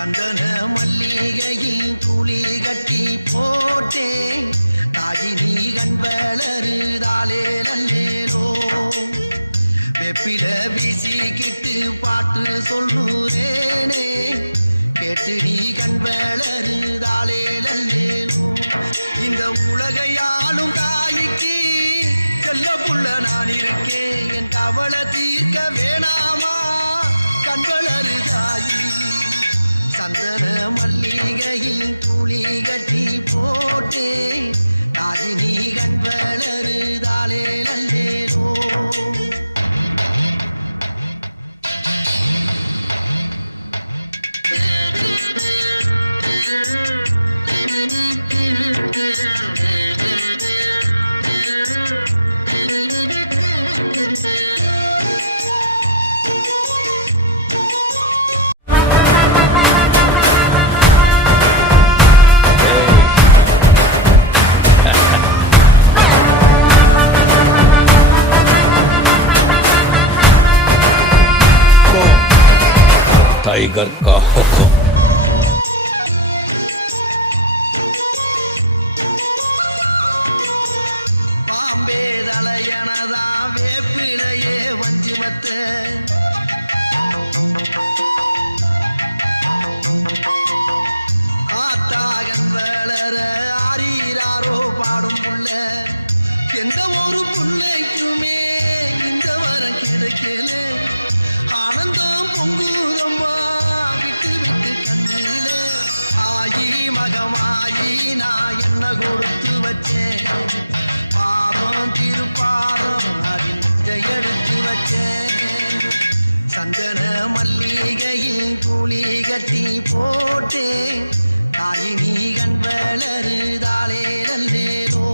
சந்தன மல்லிகையில் துளி கட்டி போட்டேன் தாயினி கண் வளருதாலே நல்லேலோ வெப்பில வீசிக்கிட்டு பாட்டு சொல்லுறேனே கேட்டு நீ கண் வளருதாலே நல்லேலோ இந்த உலகையாளும் தாய்க்கு செல்ல புள்ள நான் இருக்கேன் என் கவலை தீர்க்க வேணாமா கண் வளருதாயி சந்தன மல்லிகையில் துளி கட்டி போட்டே தாயினி கண் வளருதாலே நல்லேலோ टाइगर का हुक्म பாம்பே தலையனதா வேப்பிலையே வஞ்சிமத்த ஆத்தாகன் வளர ஆரீராரோ பாடும் புள்ள எந்த ஒரு புள்ளைக்குமே இந்த வரம் கிடைக்கல ஆனந்தம் பொங்குதம்மா விட்டு விட்டு கண்ணில ஆயி மகமாயி நான் என்ன கொடுத்து வச்சேன் பாதம் திருப்பாதம் அதில் எடுத்து வச்சேன் சந்தன மல்லிகையில் துளி கட்டி போட்டேன் தாயினி கண் வளருதாலே நல்லேலோ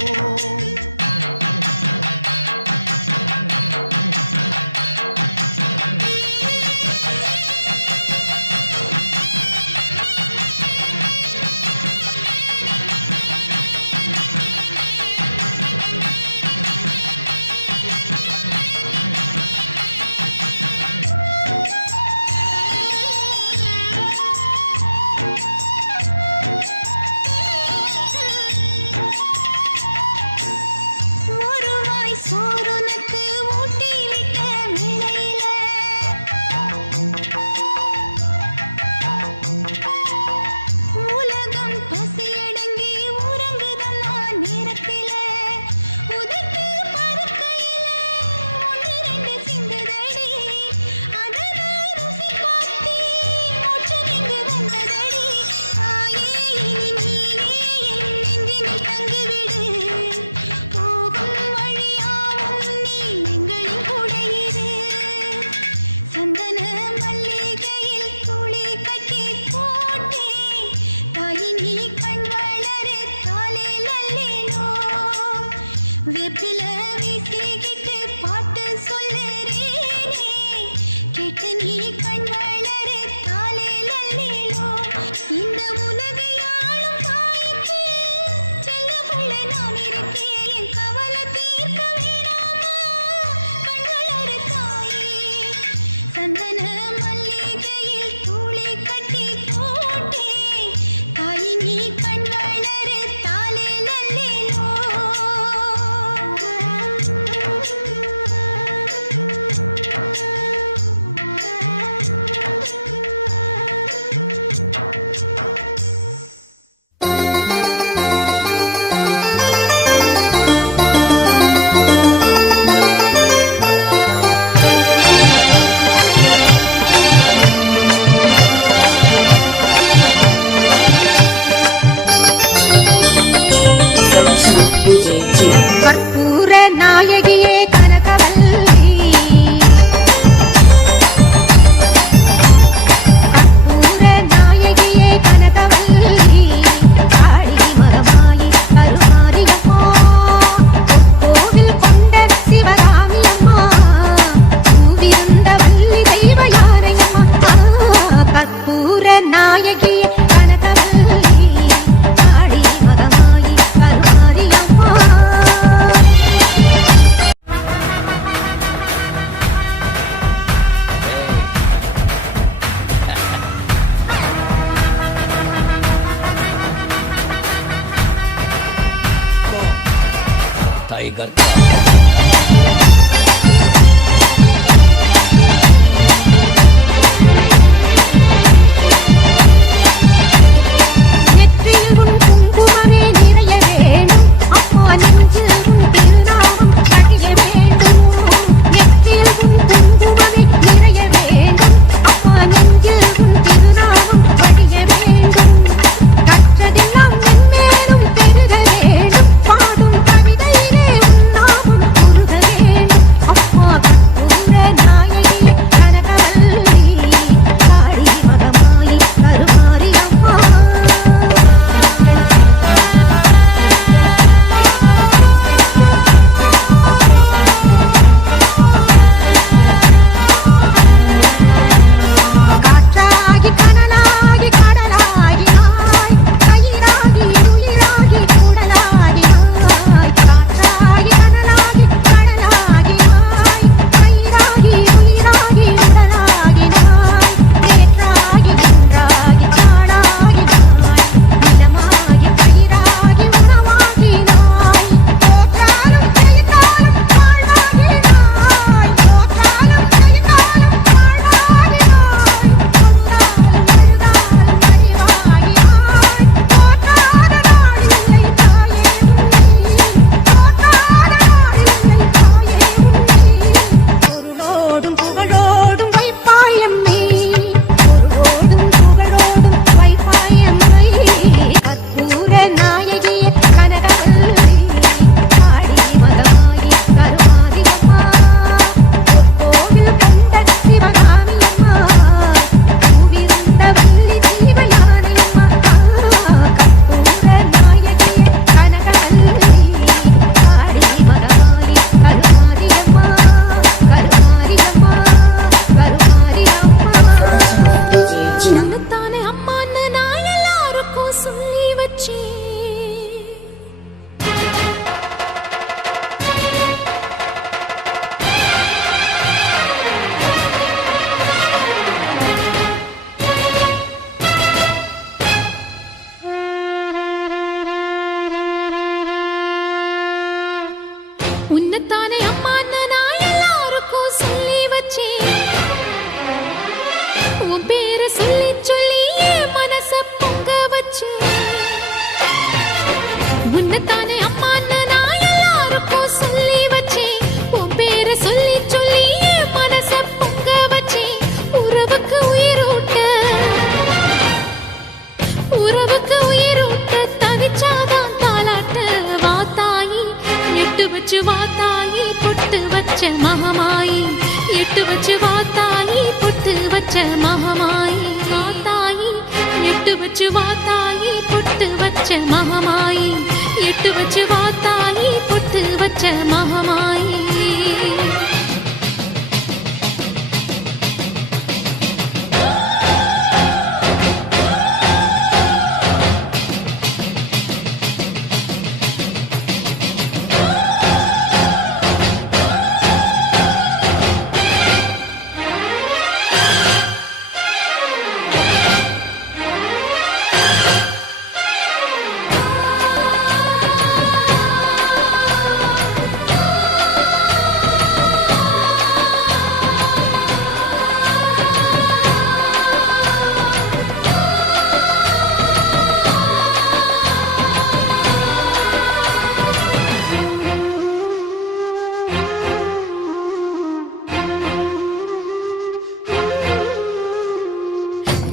வச்சு வாத்தாயி பொட்டு வச்ச மகமாயி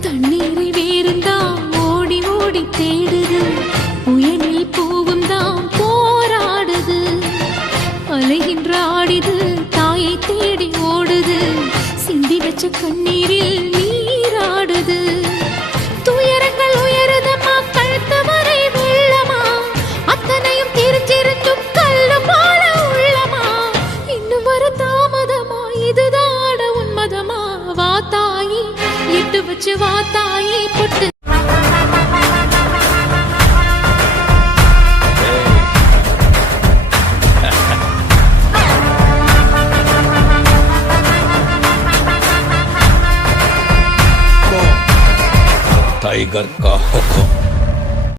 தண்ணீரில் வேறுந்தான் ஓடி ஓடி தேடுது உயரில் பூவும் தான் போராடுது அலைகின்ற ஆடிது தாயை தேடி ஓடுது சிந்தி வச்ச கண்ணீரில் நீராடுது துயரங்கள் உயருதம்மா கழுத்து வரை வெள்ளமா அத்தனையும் தெரிஞ்சிருந்தும் கல்லு போல உள்ளமா இன்னும் வர தாமதமா இதுதாட உன்மதமா வா தாயி எட்டு வச்சு வா தாயி பொட்டு टाइगर का हुक्म